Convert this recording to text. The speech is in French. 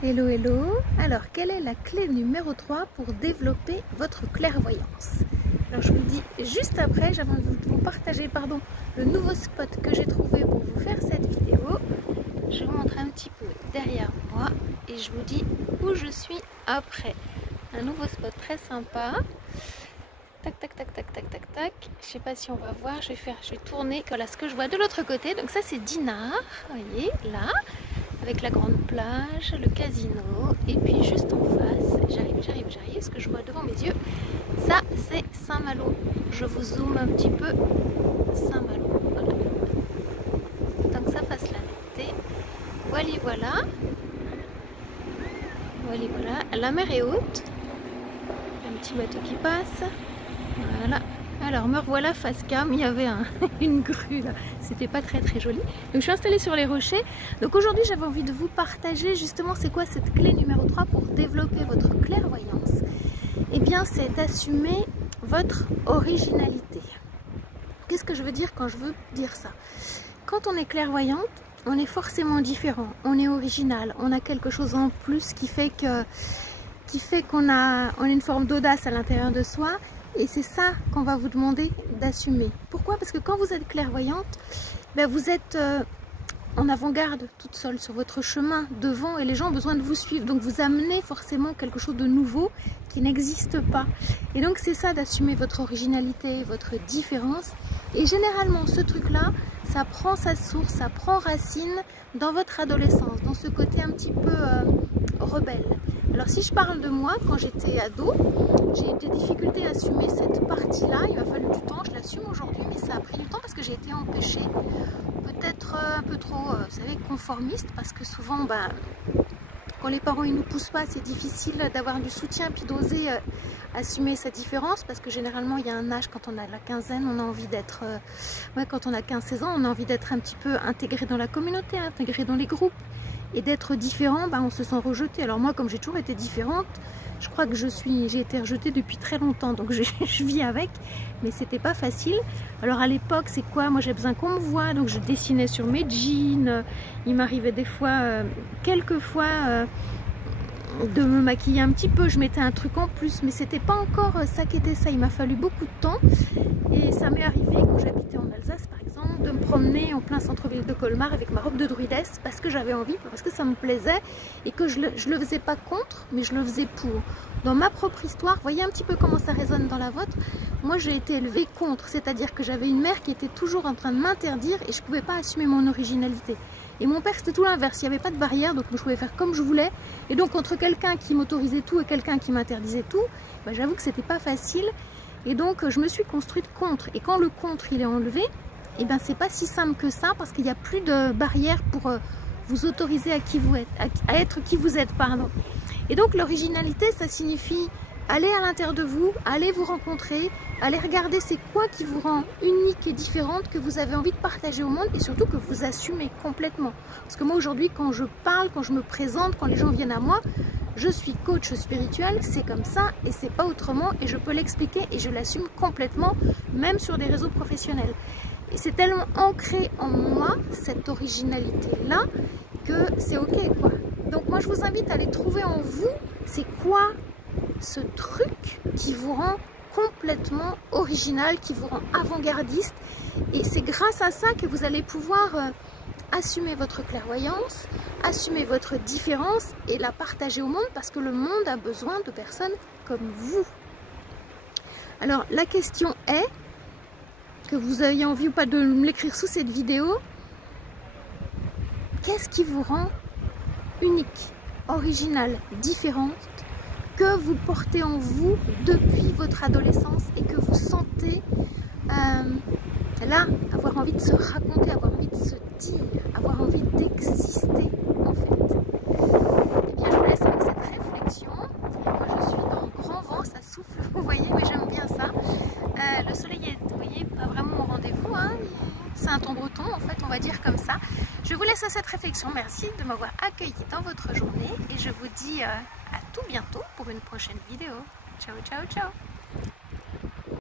Hello, hello. Alors, quelle est la clé numéro 3 pour développer votre clairvoyance? Alors, je vous le dis juste après, j'avais envie de vous partager le nouveau spot que j'ai trouvé pour vous faire cette vidéo. Je vous montre un petit peu derrière moi et je vous dis où je suis après. Un nouveau spot très sympa. Tac, tac, tac, tac, tac, tac, tac. Je sais pas si on va voir, je vais tourner. Voilà ce que je vois de l'autre côté. Donc ça, c'est Dinard, vous voyez, là. Avec la grande plage, le casino, et puis juste en face, j'arrive, ce que je vois devant mes yeux, ça c'est Saint-Malo. Je vous zoome un petit peu, Saint-Malo, voilà. Tant que ça fasse la netteté, voilà. La mer est haute, un petit bateau qui passe, voilà. Alors me revoilà face cam, il y avait une grue là, c'était pas très joli. Donc je suis installée sur les rochers. Donc aujourd'hui j'avais envie de vous partager justement c'est quoi cette clé numéro 3 pour développer votre clairvoyance. Eh bien c'est d'assumer votre originalité. Qu'est-ce que je veux dire quand je veux dire ça? Quand on est clairvoyante, on est forcément différent, on est original, on a quelque chose en plus qui fait qu'on a une forme d'audace à l'intérieur de soi. Et c'est ça qu'on va vous demander d'assumer. Pourquoi? Parce que quand vous êtes clairvoyante, vous êtes en avant-garde, toute seule sur votre chemin, devant, et les gens ont besoin de vous suivre. Donc vous amenez forcément quelque chose de nouveau qui n'existe pas. Et donc c'est ça d'assumer votre originalité, votre différence. Et généralement ce truc-là, ça prend sa source, ça prend racine dans votre adolescence, dans ce côté un petit peu rebelle. Alors si je parle de moi, quand j'étais ado, j'ai eu des difficultés à assumer cette partie-là. Il m'a fallu du temps, je l'assume aujourd'hui, mais ça a pris du temps parce que j'ai été empêchée. Peut-être un peu trop, vous savez, conformiste, parce que souvent, quand les parents ils nous poussent pas, c'est difficile d'avoir du soutien puis d'oser assumer sa différence, parce que généralement il y a un âge, quand on a la quinzaine, on a envie d'être, quand on a 15-16 ans, on a envie d'être un petit peu intégré dans la communauté, intégré dans les groupes. Et d'être différent, on se sent rejeté. Alors moi, comme j'ai toujours été différente, je crois que j'ai été rejetée depuis très longtemps, donc je vis avec, mais c'était pas facile. Alors à l'époque, c'est quoi? Moi j'ai besoin qu'on me voie, donc je dessinais sur mes jeans. Il m'arrivait des fois, quelquefois, de me maquiller un petit peu, je mettais un truc en plus, mais c'était pas encore ça qui était ça. Il m'a fallu beaucoup de temps, et ça m'est arrivé quand j'habitais en Alsace par exemple, de me promener en plein centre-ville de Colmar avec ma robe de druidesse, parce que j'avais envie, parce que ça me plaisait, et que je le faisais pas contre, mais je le faisais pour. Dans ma propre histoire, voyez un petit peu comment ça résonne dans la vôtre. Moi j'ai été élevée contre, c'est-à-dire que j'avais une mère qui était toujours en train de m'interdire, et je pouvais pas assumer mon originalité. Et mon père c'était tout l'inverse, il n'y avait pas de barrière, donc je pouvais faire comme je voulais. Et donc entre quelqu'un qui m'autorisait tout et quelqu'un qui m'interdisait tout, j'avoue que c'était pas facile. Et donc je me suis construite contre. Et quand le contre il est enlevé, c'est pas si simple que ça, parce qu'il n'y a plus de barrière pour vous autoriser à être qui vous êtes, pardon. Et donc l'originalité, ça signifie aller à l'intérieur de vous, aller vous rencontrer, aller regarder c'est quoi qui vous rend unique et différente, que vous avez envie de partager au monde, et surtout que vous assumez complètement. Parce que moi aujourd'hui, quand je parle, quand je me présente, quand les gens viennent à moi, je suis coach spirituel, c'est comme ça et c'est pas autrement, et je peux l'expliquer et je l'assume complètement, même sur des réseaux professionnels. Et c'est tellement ancré en moi, cette originalité-là, que c'est ok quoi. Donc moi je vous invite à aller trouver en vous, c'est quoi ce truc qui vous rend complètement original, qui vous rend avant-gardiste, et c'est grâce à ça que vous allez pouvoir assumer votre clairvoyance, assumer votre différence et la partager au monde, parce que le monde a besoin de personnes comme vous. Alors la question est, que vous ayez envie ou pas de me l'écrire sous cette vidéo, qu'est-ce qui vous rend unique, original, différente, que vous portez en vous depuis votre adolescence et que vous sentez là, avoir envie de se raconter, avoir envie de se dire, avoir envie d'exister en fait. Eh bien je vous laisse avec cette réflexion. Moi je suis dans le grand vent, ça souffle, vous voyez, mais j'aime bien ça. Le soleil est, vous voyez, pas vraiment au rendez-vous, hein. C'est un temps breton en fait, on va dire comme ça. Je vous laisse à cette réflexion, merci de m'avoir accueilli dans votre journée, et je vous dis à tout bientôt pour une prochaine vidéo. Ciao, ciao, ciao!